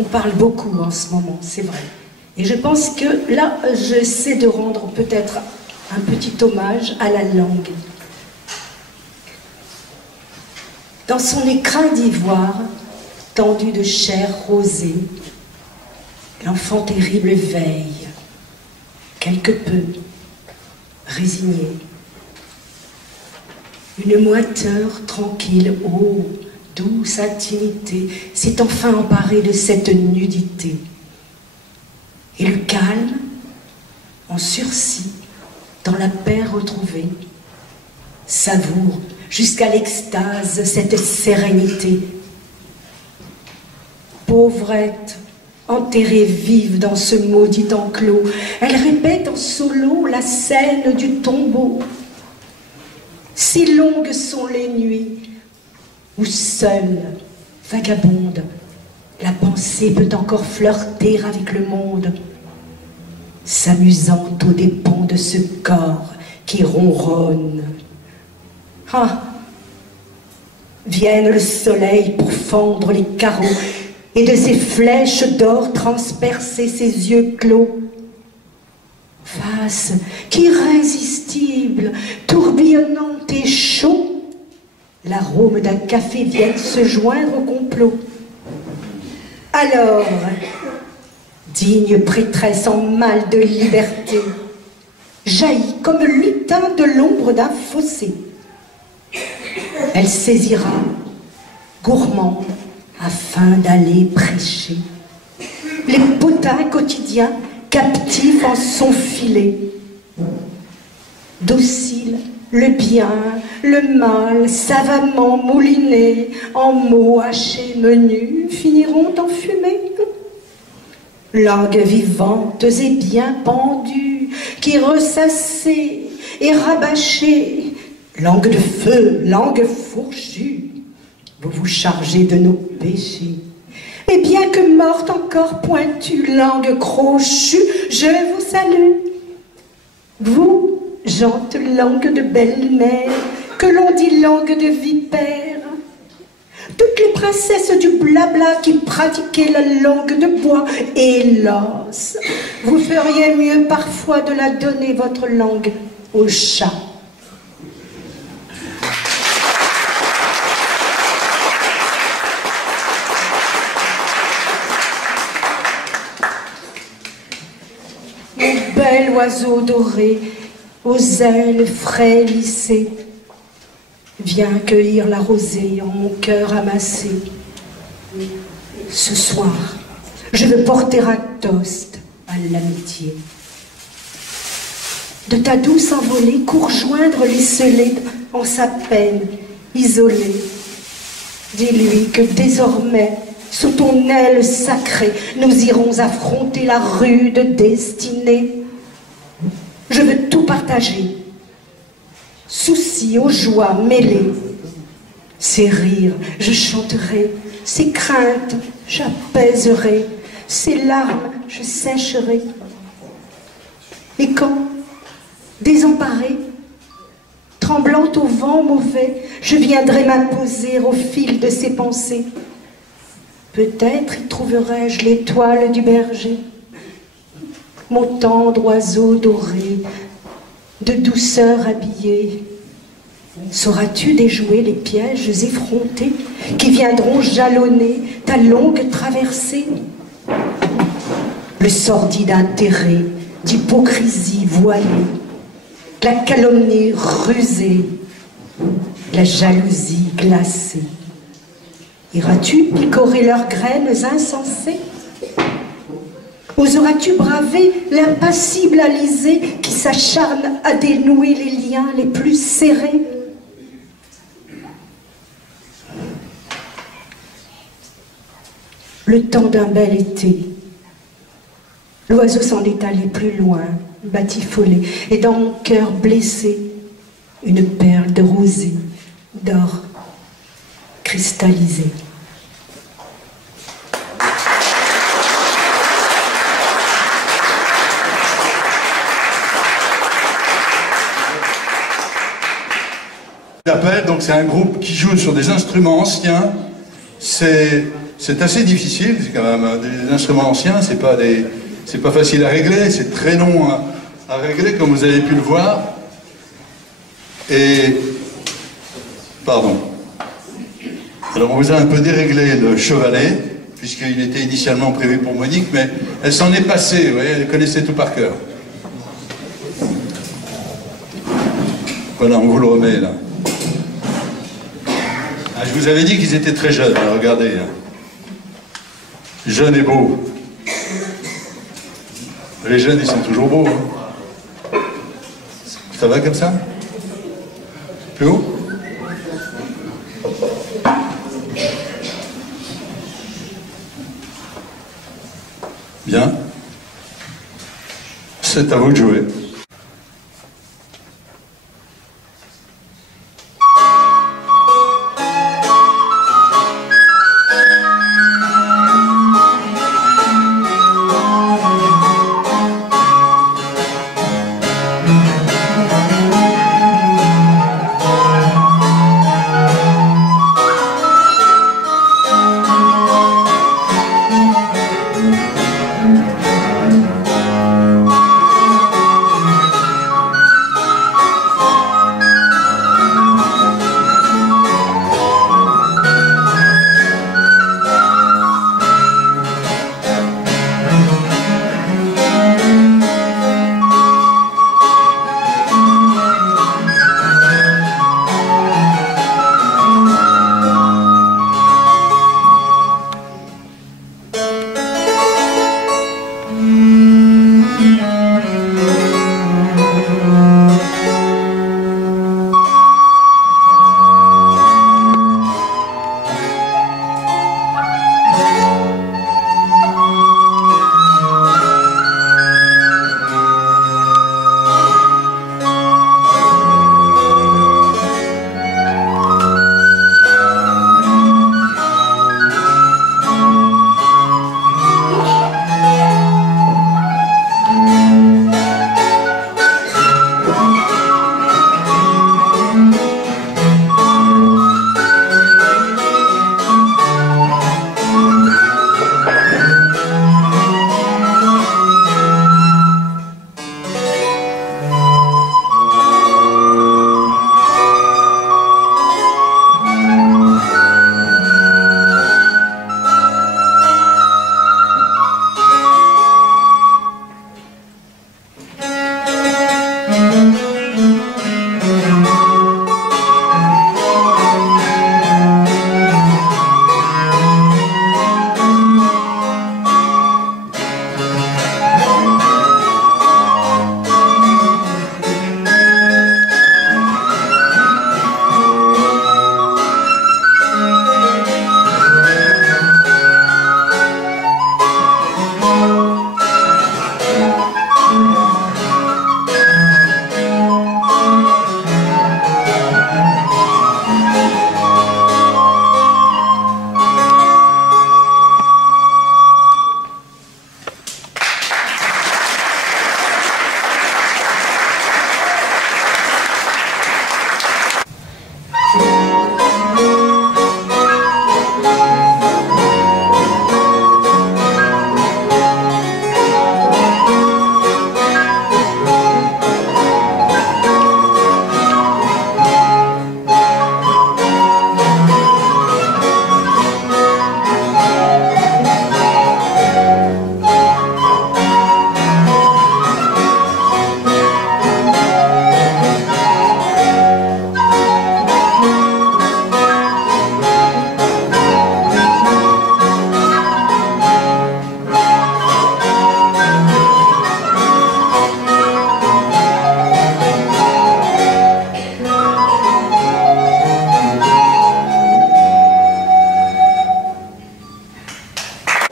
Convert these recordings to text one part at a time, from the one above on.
On parle beaucoup en ce moment, c'est vrai. Et je pense que là, j'essaie de rendre peut-être un petit hommage à la langue. Dans son écrin d'ivoire, tendu de chair rosée, l'enfant terrible veille, quelque peu résigné. Une moiteur tranquille, oh, douce intimité, s'est enfin emparée de cette nudité. Et le calme, en sursis, dans la paix retrouvée, savoure jusqu'à l'extase cette sérénité. Pauvrette, enterrée vive dans ce maudit enclos, elle répète en solo la scène du tombeau. Si longues sont les nuits où seule, vagabonde, la pensée peut encore flirter avec le monde, s'amusant aux dépens de ce corps qui ronronne. Ah, vienne le soleil pour fendre les carreaux et de ses flèches d'or transpercer ses yeux clos. Face qu'irrésistible, tourbillonnante et chaud, l'arôme d'un café vienne se joindre au complot. Alors, digne prêtresse en mal de liberté, jaillit comme lutin de l'ombre d'un fossé. Elle saisira, gourmande, afin d'aller prêcher les potins quotidiens captifs en son filet. Docile, le bien, le mal, savamment moulinés, en mots hachés menus, finiront en fumée. Langues vivantes et bien pendues, qui ressassées et rabâchées, langue de feu, langue fourchue, vous vous chargez de nos péchés. Et bien que morte encore pointue, langue crochue, je vous salue. Vous, gentes langue de belle-mère, que l'on dit langue de vipère, toutes les princesses du blabla qui pratiquaient la langue de bois, hélas, vous feriez mieux parfois de la donner votre langue au chat. Bel oiseau doré, aux ailes frais lissées, viens cueillir la rosée en mon cœur amassé. Ce soir, je veux porter un toast à l'amitié. De ta douce envolée, cours joindre l'esselé en sa peine, isolée. Dis-lui que désormais, sous ton aile sacrée, nous irons affronter la rude destinée. Je veux tout partager, soucis aux joies mêlées. Ses rires, je chanterai, ses craintes, j'apaiserai, ses larmes, je sécherai. Et quand, désemparée, tremblante au vent mauvais, je viendrai m'imposer au fil de ses pensées. Peut-être y trouverai-je l'étoile du berger, mon tendre oiseau doré, de douceur habillé. Sauras-tu déjouer les pièges effrontés qui viendront jalonner ta longue traversée? Le sordide intérêt d'hypocrisie voilée, la calomnie rusée, la jalousie glacée. Iras-tu picorer leurs graines insensées? Oseras-tu braver l'impassible Alizé qui s'acharne à dénouer les liens les plus serrés? Le temps d'un bel été, l'oiseau s'en est allé plus loin, batifolé, et dans mon cœur blessé, une perle de rosée, d'or cristallisé. Donc c'est un groupe qui joue sur des instruments anciens. C'est c'est assez difficile, c'est quand même des instruments anciens, c'est pas facile à régler, c'est très long à régler, comme vous avez pu le voir. Et... Pardon. Alors on vous a un peu déréglé le chevalet, puisqu'il était initialement prévu pour Monique, mais elle s'en est passée, vous voyez, elle connaissait tout par cœur. Voilà, on vous le remet là. Ah, je vous avais dit qu'ils étaient très jeunes, hein, regardez. Hein. Jeunes et beaux. Les jeunes, ils sont toujours beaux. Hein. Ça va comme ça? Plus haut? Bien. C'est à vous de jouer.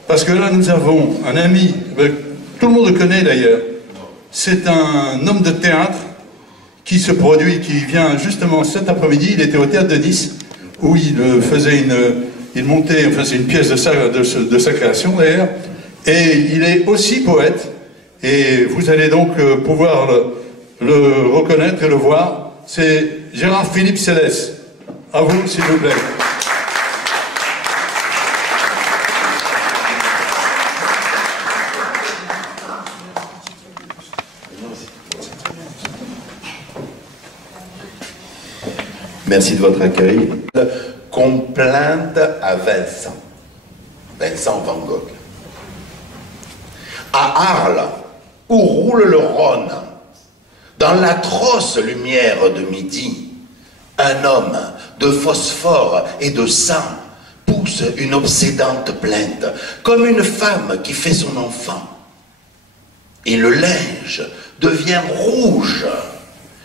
Parce que là, nous avons un ami, tout le monde le connaît d'ailleurs, c'est un homme de théâtre qui se produit, qui vient justement cet après-midi, il était au Théâtre de Nice, où il faisait il montait, enfin c'est une pièce de sa création d'ailleurs, et il est aussi poète, et vous allez donc pouvoir le reconnaître et le voir, c'est Gérard-Philippe Célès. À vous, s'il vous plaît. Merci de votre accueil. Complainte à Vincent. Vincent Van Gogh. À Arles, où roule le Rhône, dans l'atroce lumière de midi, un homme de phosphore et de sang pousse une obsédante plainte, comme une femme qui fait son enfant. Et le linge devient rouge,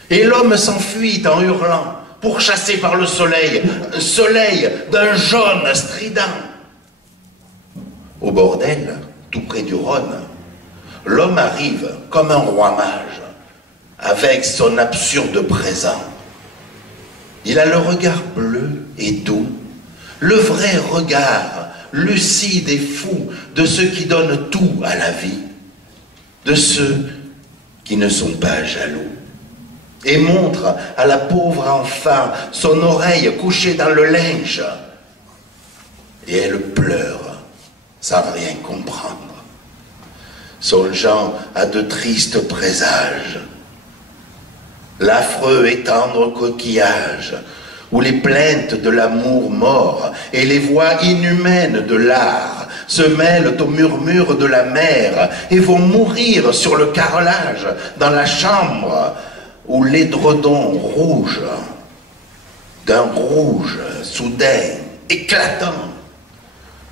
et l'homme s'enfuit en hurlant, pourchassé par le soleil, un soleil d'un jaune strident. Au bordel, tout près du Rhône, l'homme arrive comme un roi mage, avec son absurde présent. Il a le regard bleu et doux, le vrai regard lucide et fou de ceux qui donnent tout à la vie, de ceux qui ne sont pas jaloux, et montre à la pauvre enfant son oreille couchée dans le linge, et elle pleure sans rien comprendre, songeant à de tristes présages. L'affreux et tendre coquillage, où les plaintes de l'amour mort et les voix inhumaines de l'art se mêlent aux murmures de la mer et vont mourir sur le carrelage dans la chambre où l'édredon rouge, d'un rouge soudain, éclatant,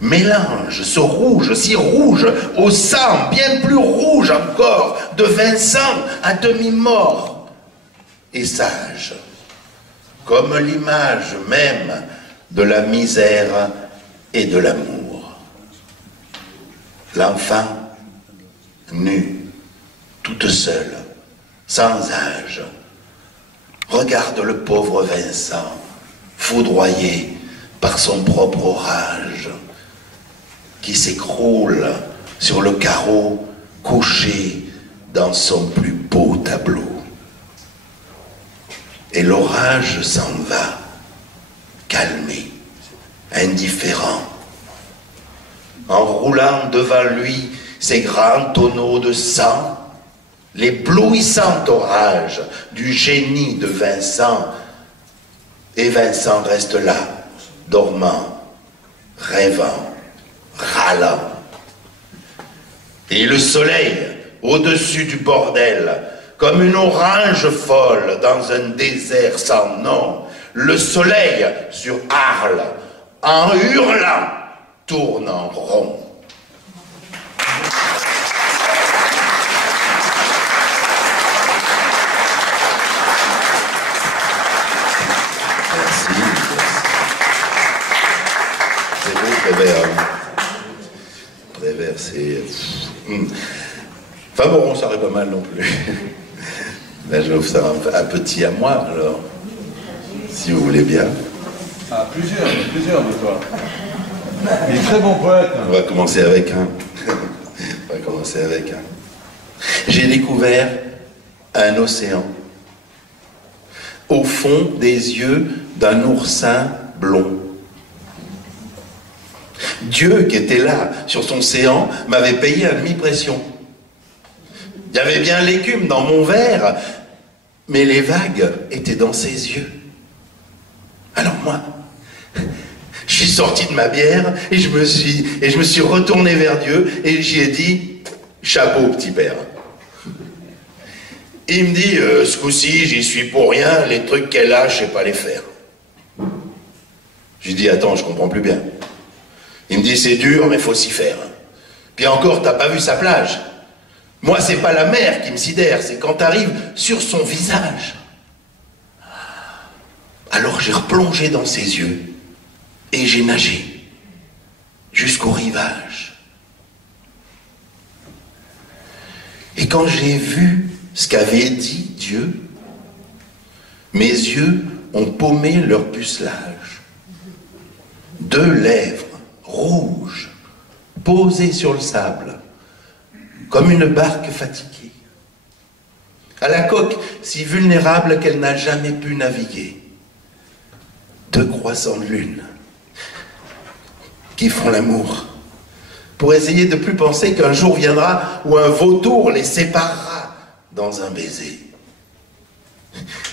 mélange ce rouge, si rouge, au sang bien plus rouge encore de Vincent à demi-mort et sage, comme l'image même de la misère et de l'amour. L'enfant, nue, toute seule, sans âge, regarde le pauvre Vincent, foudroyé par son propre orage, qui s'écroule sur le carreau, couché dans son plus beau tableau. Et l'orage s'en va, calmé, indifférent, en roulant devant lui ses grands tonneaux de sang, l'éblouissant orage du génie de Vincent. Et Vincent reste là, dormant, rêvant, râlant. Et le soleil, au-dessus du bordel, comme une orange folle dans un désert sans nom, le soleil sur Arles, en hurlant, tourne en rond. Merci. C'est beau, Prévert. Prévert, c'est... Enfin bon, ça arrive pas mal non plus. Ben, je vais vous faire un petit à moi, alors, si vous voulez bien. Ah, plusieurs de toi. Il est très bon poète. On va commencer avec un. J'ai découvert un océan au fond des yeux d'un oursin blond. Dieu, qui était là, sur son séant, m'avait payé à demi-pression. Il y avait bien l'écume dans mon verre, mais les vagues étaient dans ses yeux. Alors moi, je suis sorti de ma bière et je me suis retourné vers Dieu et j'y ai dit « Chapeau, petit père ». Il me dit « Ce coup-ci, j'y suis pour rien, les trucs qu'elle a, je sais pas les faire ». J'ai dit « Attends, je comprends plus bien ». Il me dit « C'est dur, mais faut s'y faire. Puis encore, t'as pas vu sa plage. Moi, c'est pas la mer qui me sidère, c'est quand t'arrives sur son visage. » Alors j'ai replongé dans ses yeux et j'ai nagé jusqu'au rivage. Et quand j'ai vu ce qu'avait dit Dieu, mes yeux ont paumé leur pucelage. 2 lèvres rouges posées sur le sable, comme une barque fatiguée, à la coque si vulnérable qu'elle n'a jamais pu naviguer. 2 croissants de lune qui font l'amour pour essayer de plus penser qu'un jour viendra où un vautour les séparera dans un baiser.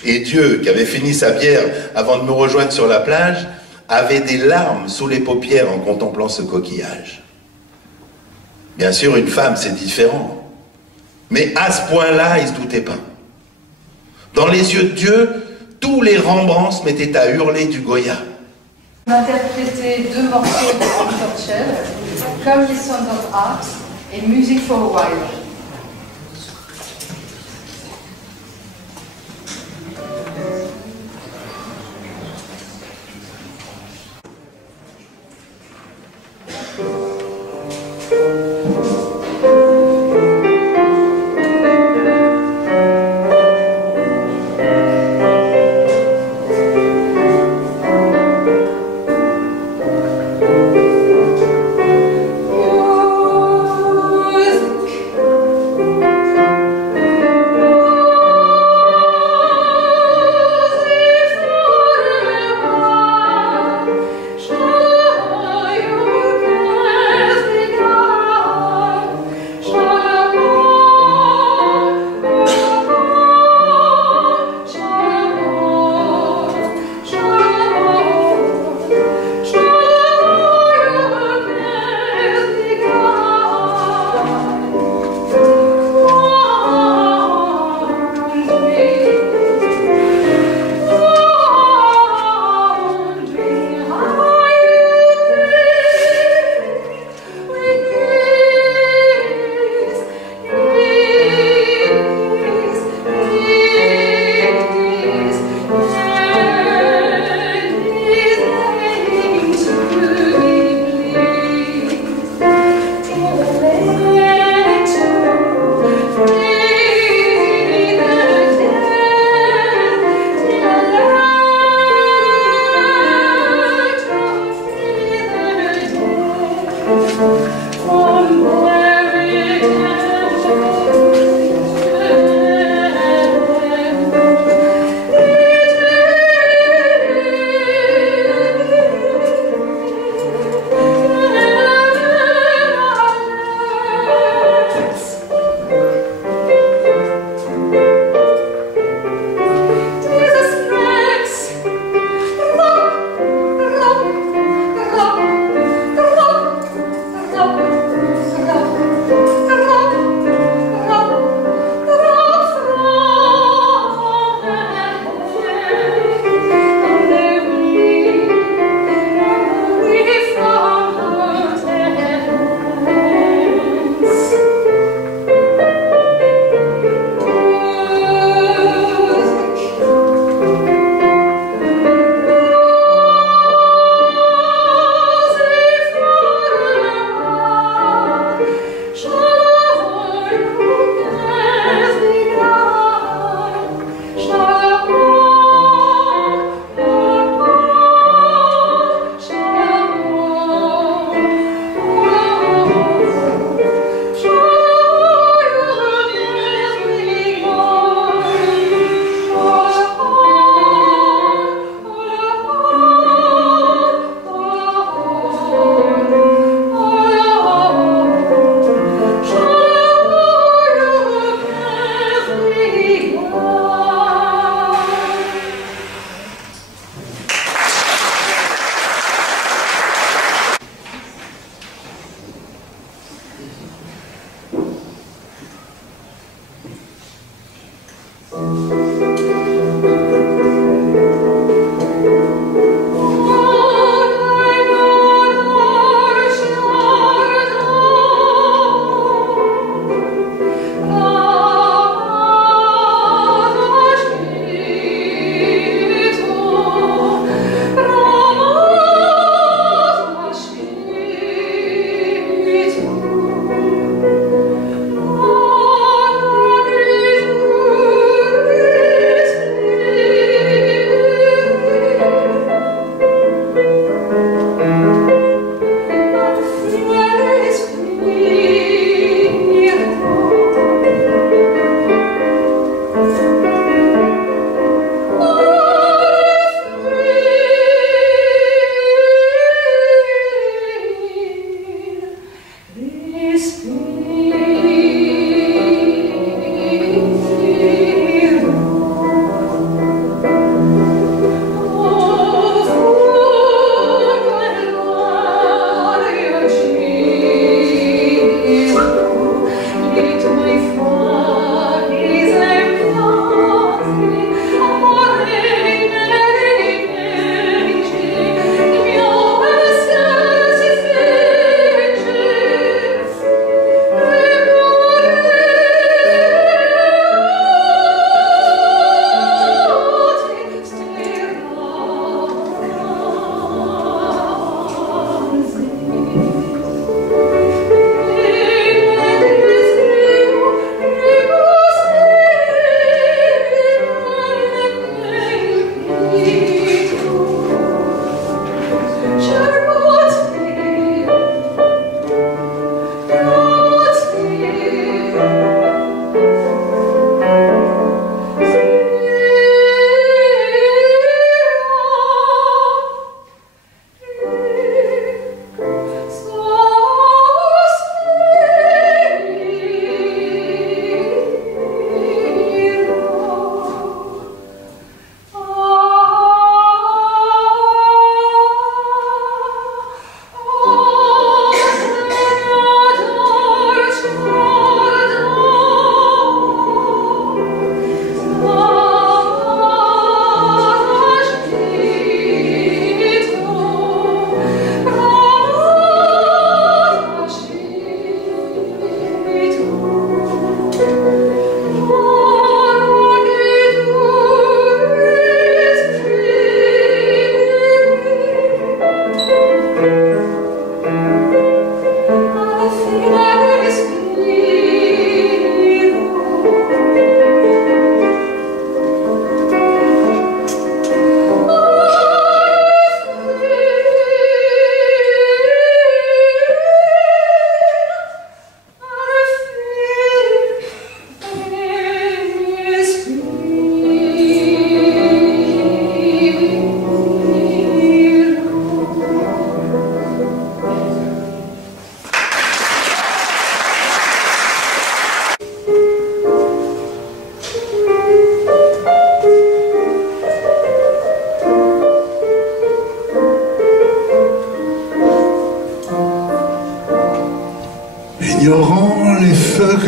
Et Dieu, qui avait fini sa bière avant de nous rejoindre sur la plage, avait des larmes sous les paupières en contemplant ce coquillage. Bien sûr, une femme, c'est différent. Mais à ce point-là, il ne se doutait pas. Dans les yeux de Dieu, tous les Rembrandts se mettaient à hurler du Goya. On a interprété 2 morceaux de Anton Chell, comme les Sons of Art et Music for a While.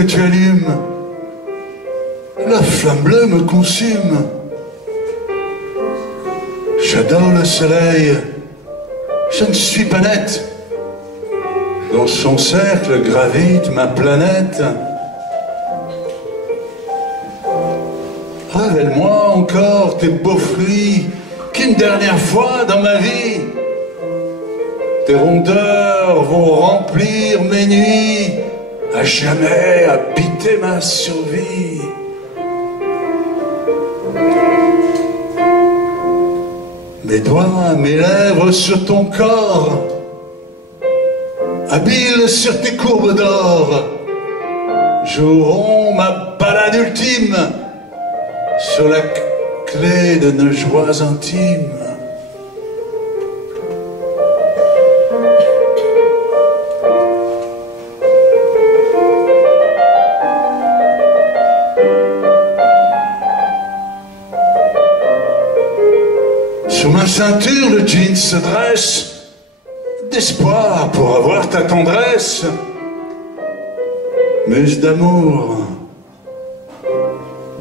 que tu allumes, la flamme bleue me consume. J'adore le soleil, je ne suis pas net. Dans son cercle gravite ma planète. Révèle-moi encore tes beaux fruits qu'une dernière fois dans ma vie. Tes rondeurs vont remplir mes nuits, à jamais habiter ma survie. Mes doigts, mes lèvres sur ton corps, habiles sur tes courbes d'or, joueront ma balade ultime sur la clé de nos joies intimes. Sous ma ceinture, le jean se dresse d'espoir pour avoir ta tendresse. Muse d'amour,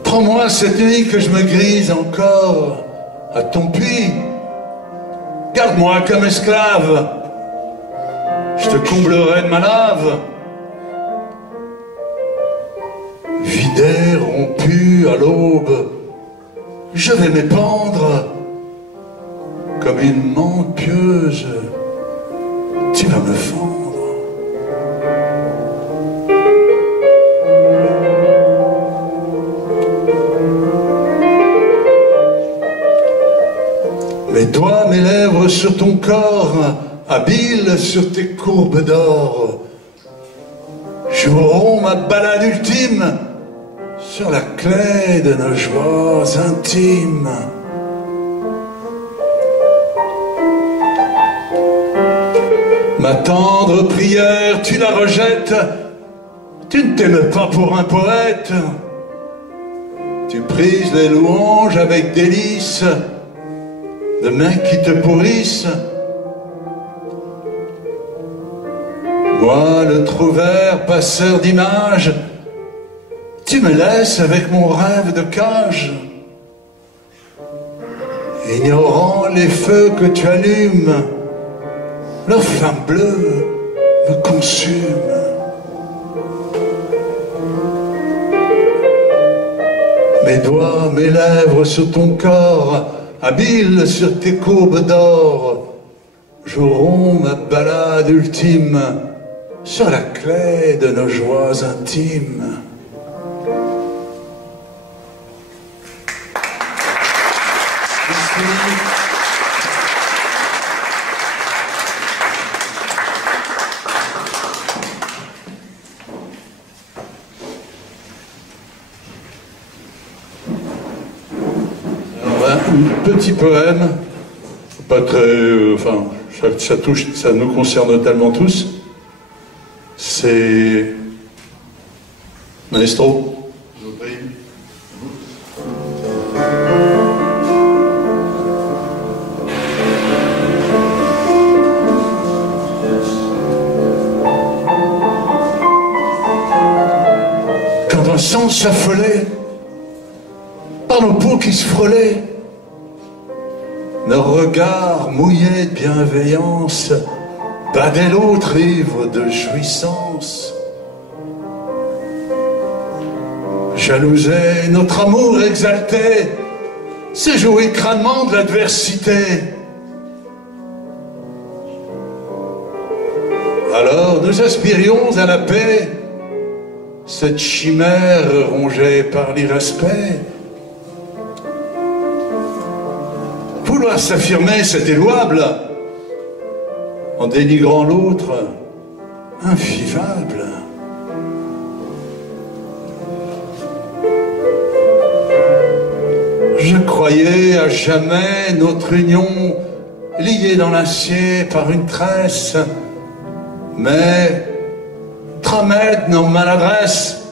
prends-moi cette nuit que je me grise encore à ton puits. Garde-moi comme esclave, je te comblerai de ma lave. Vidé, rompu à l'aube, je vais m'épandre comme une menthe pieuse, tu vas me fendre. Mes doigts, mes lèvres sur ton corps, habiles sur tes courbes d'or, joueront ma balade ultime sur la clé de nos joies intimes. Ma tendre prière, tu la rejettes, tu ne t'aimes pas pour un poète. Tu prises les louanges avec délice de mains qui te pourrissent. Moi, le trouvère, passeur d'images, tu me laisses avec mon rêve de cage, ignorant les feux que tu allumes. Leur flamme bleue me consume. Mes doigts, mes lèvres sur ton corps, habiles sur tes courbes d'or, joueront ma balade ultime sur la clé de nos joies intimes. Un petit poème, pas très, enfin, ça touche, ça nous concerne tellement tous. C'est Maestro, je vous prie. Quand un sang s'affolait par nos peaux qui se frôlaient, nos regards mouillés de bienveillance badaient l'autre ivre de jouissance. Jalousait notre amour exalté, se jouait crânement de l'adversité. Alors nous aspirions à la paix, cette chimère rongée par l'irrespect. Vouloir s'affirmer, c'était louable, en dénigrant l'autre, invivable. Je croyais à jamais notre union liée dans l'acier par une tresse, mais tramait nos maladresses,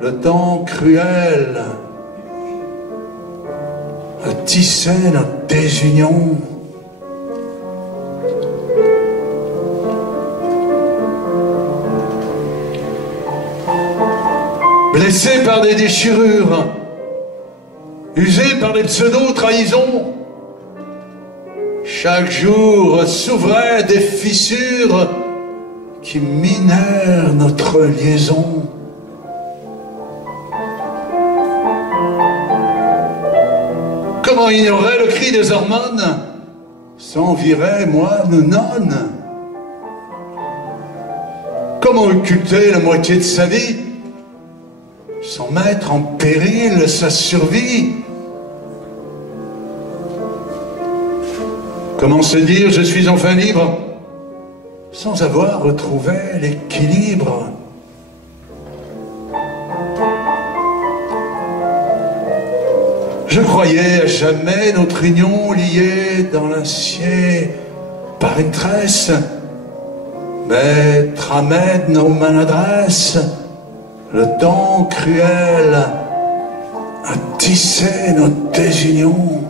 le temps cruel a tissé notre désunion. blessé par des déchirures, usé par des pseudo-trahisons. Chaque jour s'ouvraient des fissures qui minèrent notre liaison. Comment ignorer le cri des hormones sans virer moine nonne? Comment occulter la moitié de sa vie sans mettre en péril sa survie? Comment se dire je suis enfin libre sans avoir retrouvé l'équilibre? Je croyais à jamais notre union liée dans l'acier par une tresse, mais tramène nos maladresses, le temps cruel a tissé notre désunion.